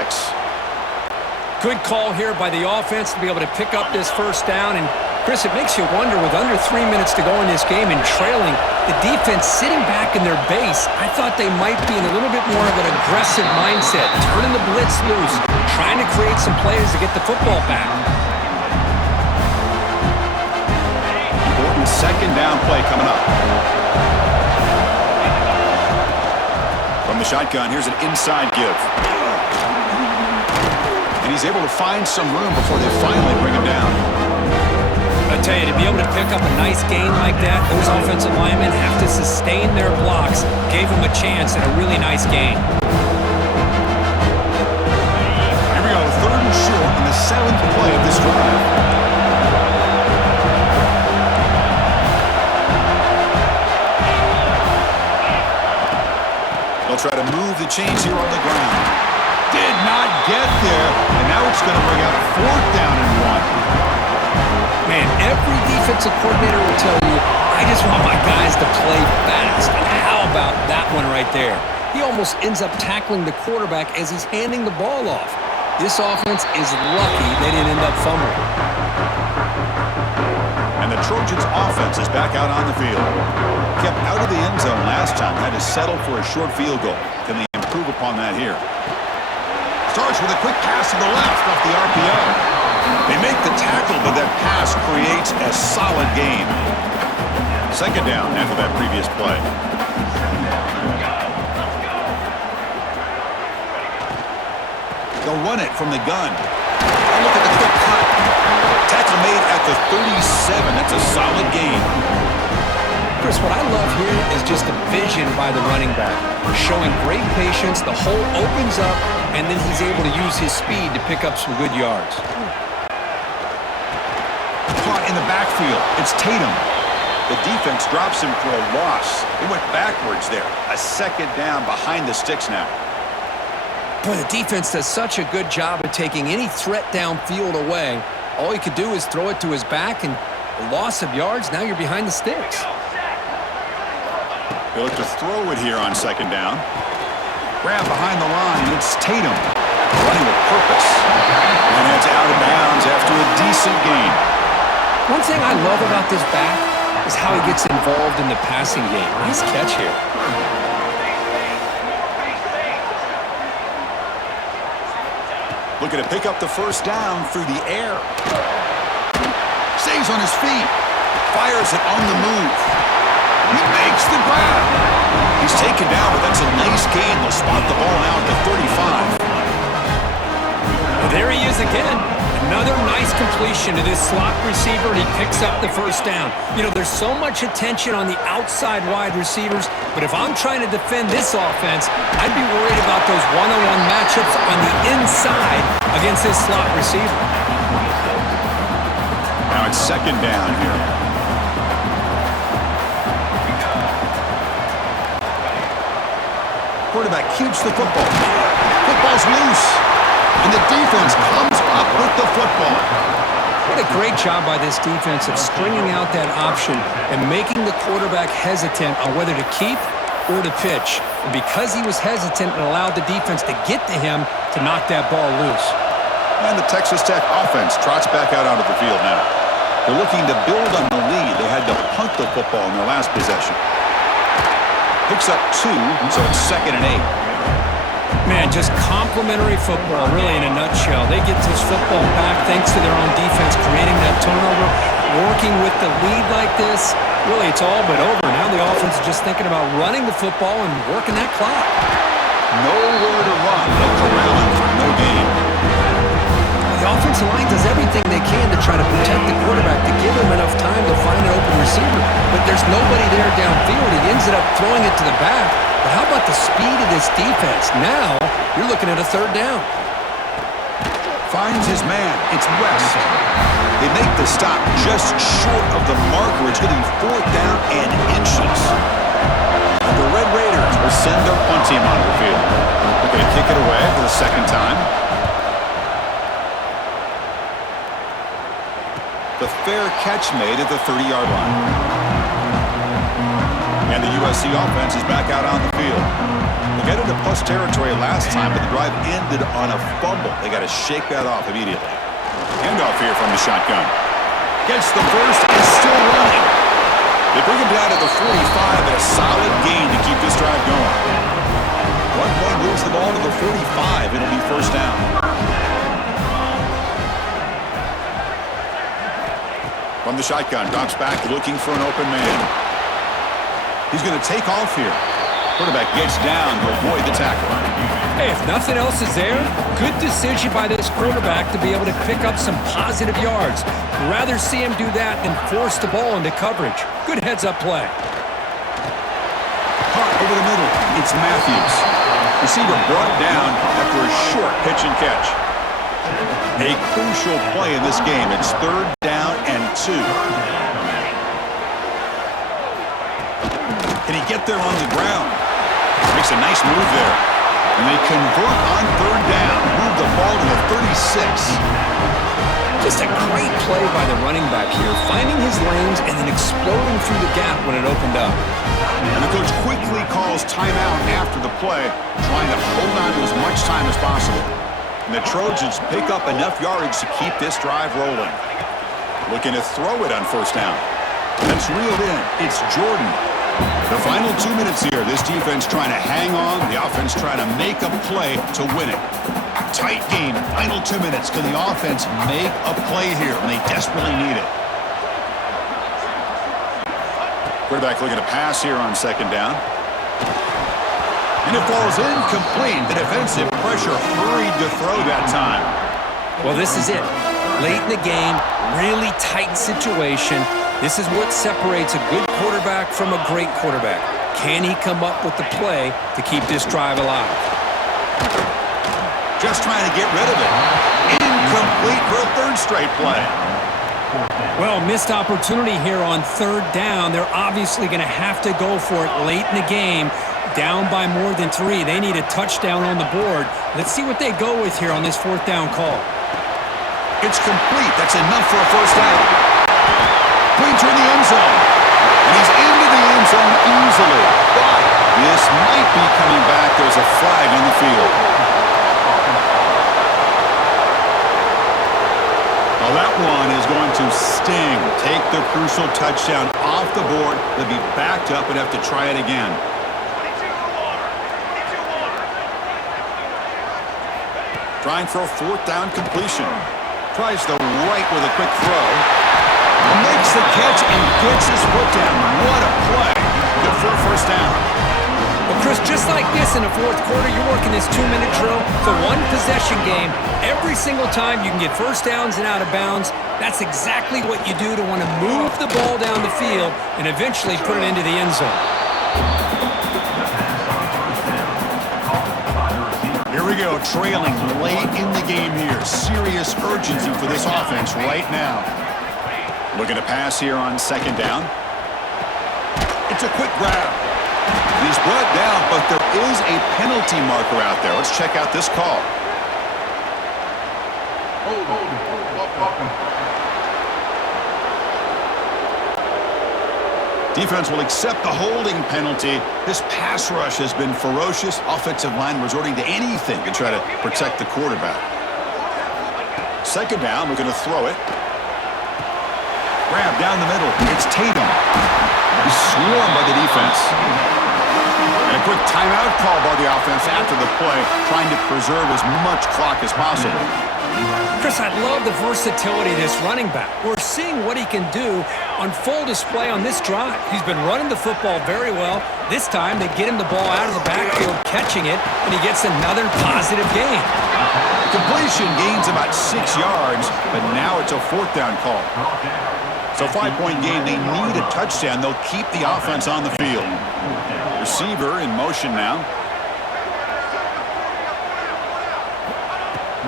Good call here by the offense to be able to pick up this first down. And, Chris, it makes you wonder, with under 3 minutes to go in this game and trailing, the defense sitting back in their base, I thought they might be in a little bit more of an aggressive mindset, turning the blitz loose, trying to create some plays to get the football back. Important second down play coming up. From the shotgun, here's an inside give. And he's able to find some room before they finally bring him down. I tell you, to be able to pick up a nice gain like that, those offensive linemen have to sustain their blocks. Gave him a chance and a really nice gain. Here we go, third and short on the 7th play of this drive. They'll try to move the chains here on the ground. Did not get there, and now it's going to bring up 4th down and 1. Man, every defensive coordinator will tell you, I just want my guys to play fast. And how about that one right there? He almost ends up tackling the quarterback as he's handing the ball off. This offense is lucky they didn't end up fumbling. And the Trojans' offense is back out on the field. Kept out of the end zone last time, had to settle for a short field goal. Can they improve upon that here? Starts with a quick pass to the left off the RPO. They make the tackle, but that pass creates a solid gain. Second down after that previous play. They'll run it from the gun. Oh, look at the quick cut. Tackle made at the 37. That's a solid gain. Chris, what I love here is just the vision by the running back. Showing great patience, the hole opens up, and then he's able to use his speed to pick up some good yards. Caught in the backfield. It's Tatum. The defense drops him for a loss. They went backwards there. A second down behind the sticks now. Boy, the defense does such a good job of taking any threat downfield away. All he could do is throw it to his back, and a loss of yards, now you're behind the sticks. They look to throw it here on second down. Grab behind the line. It's Tatum running with purpose. And it's out of bounds after a decent gain. One thing I love about this back is how he gets involved in the passing game. Nice catch here. Looking to pick up the first down through the air. Stays on his feet. Fires it on the move. He makes the grab. He's taken down, but that's a nice gain. They'll spot the ball now at the 35. Well, there he is again. Another nice completion to this slot receiver, and he picks up the first down. You know, there's so much attention on the outside wide receivers, but if I'm trying to defend this offense, I'd be worried about those one-on-one matchups on the inside against this slot receiver. Now it's second down here. Quarterback keeps the football. Football's loose. And the defense comes up with the football. What a great job by this defense of stringing out that option and making the quarterback hesitant on whether to keep or to pitch. And because he was hesitant, it allowed the defense to get to him to knock that ball loose. And the Texas Tech offense trots back out onto the field now. They're looking to build on the lead. They had to punt the football in their last possession. Picks up 2, so it's 2nd and 8. Man, just complimentary football, really, in a nutshell. They get this football back thanks to their own defense, creating that turnover, working with the lead like this. Really, it's all but over. Now the offense is just thinking about running the football and working that clock. Nowhere to run. They'll corral him for no gain. The offense offensive line does everything they can to try to protect the quarterback, to give him enough time to find an open receiver. But there's nobody there downfield. He ends up throwing it to the back. But how about the speed of this defense? Now you're looking at a third down. Finds his man. It's West. They make the stop just short of the marker. It's going to be 4th down and inches. And the Red Raiders will send their punt team onto the field. They're going to kick it away for the second time. The fair catch made at the 30-yard line. And the USC offense is back out on the field. They got into plus territory last time, but the drive ended on a fumble. They got to shake that off immediately. Handoff here from the shotgun. Gets the first and still running. They bring him down to the 45 and a solid gain to keep this drive going. 1 point moves the ball to the 45. It'll be first down. From the shotgun, drops back looking for an open man. He's going to take off here. Quarterback gets down to avoid the tackle. Hey, if nothing else is there, good decision by this quarterback to be able to pick up some positive yards. Rather see him do that than force the ball into coverage. Good heads-up play. Caught over the middle. It's Matthews. Receiver brought down after a short pitch and catch. A crucial play in this game. It's 3rd down and 2. Can he get there on the ground? Makes a nice move there. And they convert on 3rd down. Move the ball to the 36. Just a great play by the running back here, finding his lanes and then exploding through the gap when it opened up. And the coach quickly calls timeout after the play, trying to hold on to as much time as possible. And the Trojans pick up enough yardage to keep this drive rolling. Looking to throw it on 1st down. That's reeled in. It's Jordan. The final 2 minutes here. This defense trying to hang on. The offense trying to make a play to win it. Tight game. Final 2 minutes. Can the offense make a play here? And they desperately need it. Quarterback looking to pass here on 2nd down. And it falls incomplete. The defensive pressure hurried to throw that time. Well, this is it. Late in the game, really tight situation. This is what separates a good quarterback from a great quarterback. Can he come up with the play to keep this drive alive? Just trying to get rid of it. Incomplete for a 3rd straight play. Well, missed opportunity here on 3rd down. They're obviously going to have to go for it late in the game. Down by more than 3. They need a touchdown on the board. Let's see what they go with here on this 4th down call. It's complete. That's enough for a 1st down. Pointer in the end zone. And he's into the end zone easily. But this might be coming back. There's a flag on the field. Well, that one is going to sting. Take the crucial touchdown off the board. They'll be backed up and have to try it again. Trying for a 4th down completion. Tries the right with a quick throw. Makes the catch and gets his foot down. What a play. Good for a 1st down. Well, Chris, just like this in the 4th quarter, you're working this 2-minute drill. It's a one-possession game. Every single time you can get 1st downs and out of bounds. That's exactly what you do to want to move the ball down the field and eventually put it into the end zone. Here we go, trailing late in the game here. Serious urgency for this offense right now. Looking to pass here on 2nd down. It's a quick grab. He's brought down, but there is a penalty marker out there. Let's check out this call. Defense will accept the holding penalty. This pass rush has been ferocious. Offensive line resorting to anything to try to protect the quarterback. 2nd down, we're going to throw it. Grab down the middle. It's Tatum. He's swarmed by the defense. And a quick timeout call by the offense after the play, trying to preserve as much clock as possible. Chris, I love the versatility of this running back. We're seeing what he can do on full display on this drive. He's been running the football very well. This time, they get him the ball out of the backfield, catching it, and he gets another positive gain. Completion gains about 6 yards, but now it's a 4th down call. So 5-point game, they need a touchdown. They'll keep the offense on the field. Receiver in motion now.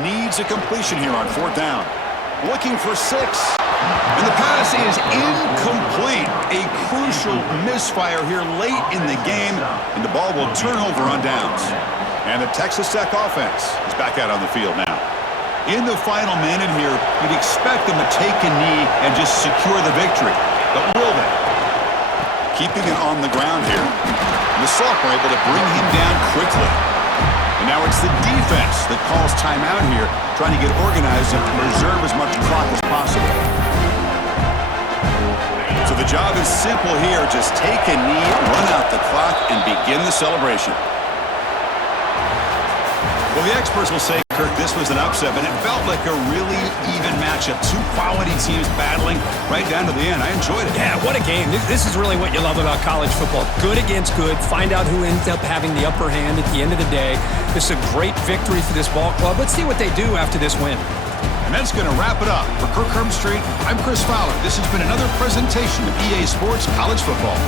Needs a completion here on 4th down. Looking for 6. And the pass is incomplete. A crucial misfire here late in the game, and the ball will turn over on downs. And the Texas Tech offense is back out on the field now. In the final minute here, you'd expect them to take a knee and just secure the victory. But will they? Keeping it on the ground here. And the sophomore able to bring him down quickly. And now it's the defense that calls timeout here, trying to get organized and preserve as much clock as possible. So the job is simple here. Just take a knee, run out the clock, and begin the celebration. Well, the experts will say, Kirk, this was an upset, but it felt like a really even matchup. 2 quality teams battling right down to the end. I enjoyed it. Yeah, what a game. This is really what you love about college football. Good against good. Find out who ends up having the upper hand at the end of the day. This is a great victory for this ball club. Let's see what they do after this win. And that's going to wrap it up. For Kirk Herbstreit, I'm Chris Fowler. This has been another presentation of EA Sports College Football.